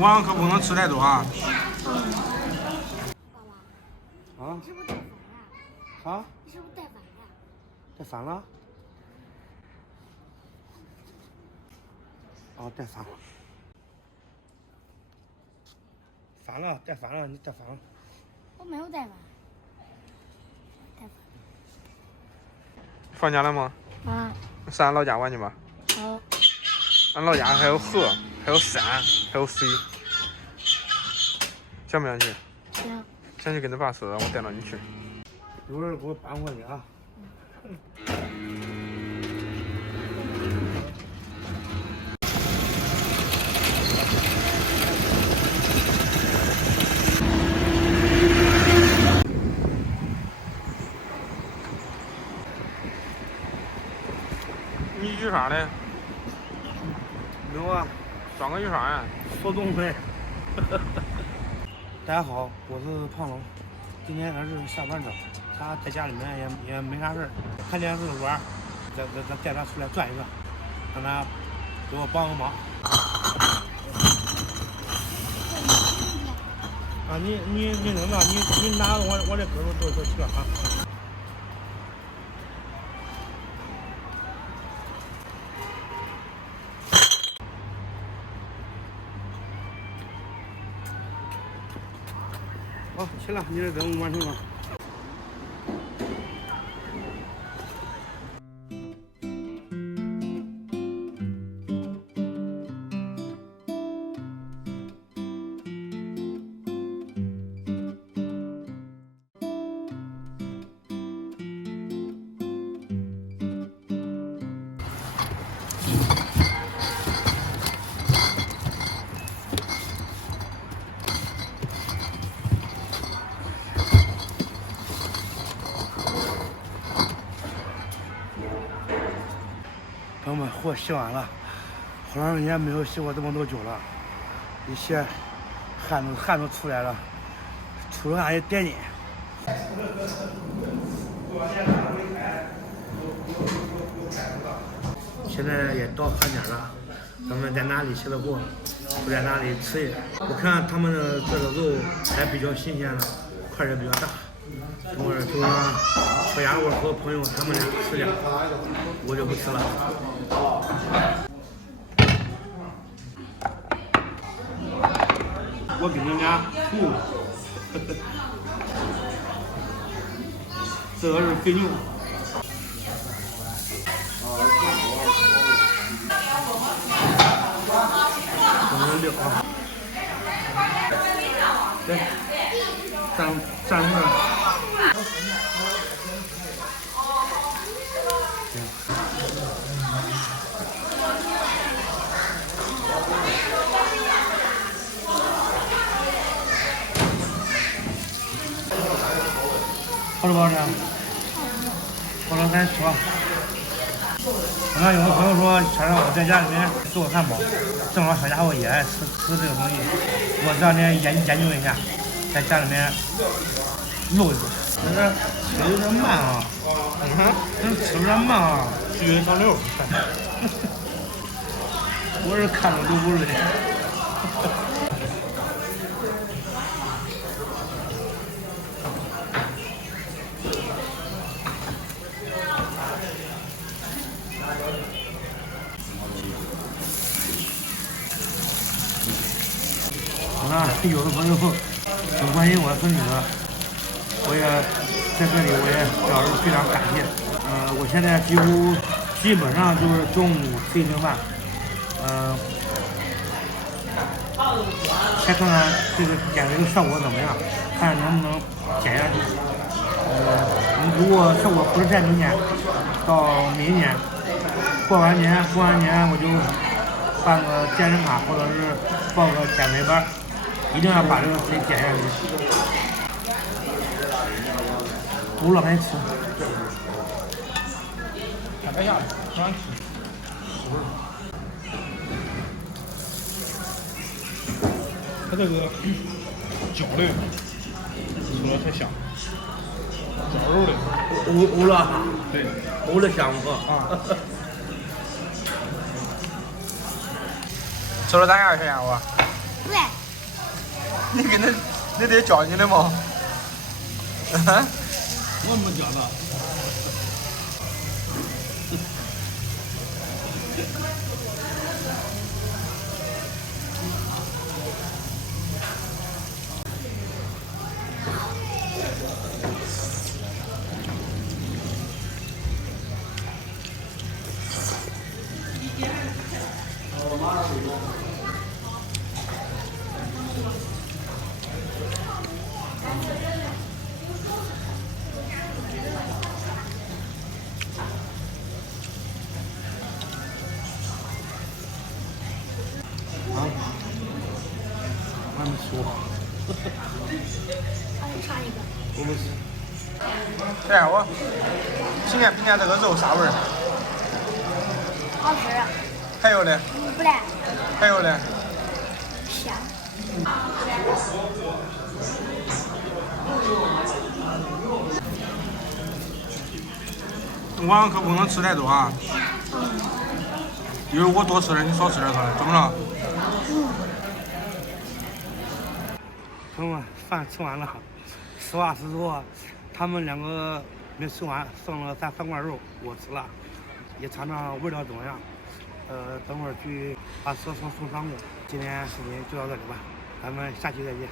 晚上可不能吃太多啊。啊？你是不是带反了？啊？你是不是带反了？带反了？哦，带反了。反了，带反了，你带反了。我没有带反。带反。放假了吗？啊。上俺老家玩去吧。好。俺老家还有河，还有山，还有水。想不想去？行。想去跟你爸说，我带着你去。有人给我搬过去啊。你雨刷嘞？有啊，装个雨刷呀？速冻的。大家好，我是胖龙。今天俺是下班车，他在家里面也没啥事儿，看电视玩，咱带他出来转一转，让他给我帮个忙。啊，你扔到你拿着我的胳膊做去了啊。好，行了，你的任务完成了。朋友们，货洗完了，好长时间没有洗过这么多酒了，一些汗都出来了，出了俺也点劲。现在也到饭点了，咱们在哪里歇的货，就在哪里吃一下。我看他们的这个肉还比较新鲜的，块也比较大。等会儿就让小鸭窝和朋友他们俩吃点，我就不吃了。我给你俩吐，这个是肥牛。这是料啊。对，蘸一下。好吃不好吃？好吃咱吃吧。刚刚有个朋友说想让我在家里面做汉堡，正好小家伙也爱吃这个东西，我这两天研究一下，在家里面弄一做。但是吃有点慢啊，吃有点慢啊，有点上溜。我是看着都不累。有的朋友很关心我的孙女，我也在这里我也表示非常感谢。我现在基本上就是中午吃一顿饭，先看看这个减肥的效果怎么样，看能不能减下去。如果效果不是太明显，到明年过完年我就办个健身卡或者是报个减肥班。一定要把这个水减下去，不让人吃。看一下，突然吃，它这个饺类吃了太香，饺肉的。欧了。对，欧的香不？啊。吃了咋样，小家伙？不来。你跟他，你得叫你的吗？我没叫他。还没吃过。我尝一个。我没吃。哎，我今年这个肉啥味儿？好吃。还有呢？不来。还有呢？香。晚上可不能吃太多啊。因为我多吃点，你少吃点，怎么了？朋友们，饭吃完了，实话实说，他们2个没吃完，剩了3块肉，我吃了，也尝尝味道怎么样。等会儿去把车送上路。今天视频就到这里吧，咱们下期再见。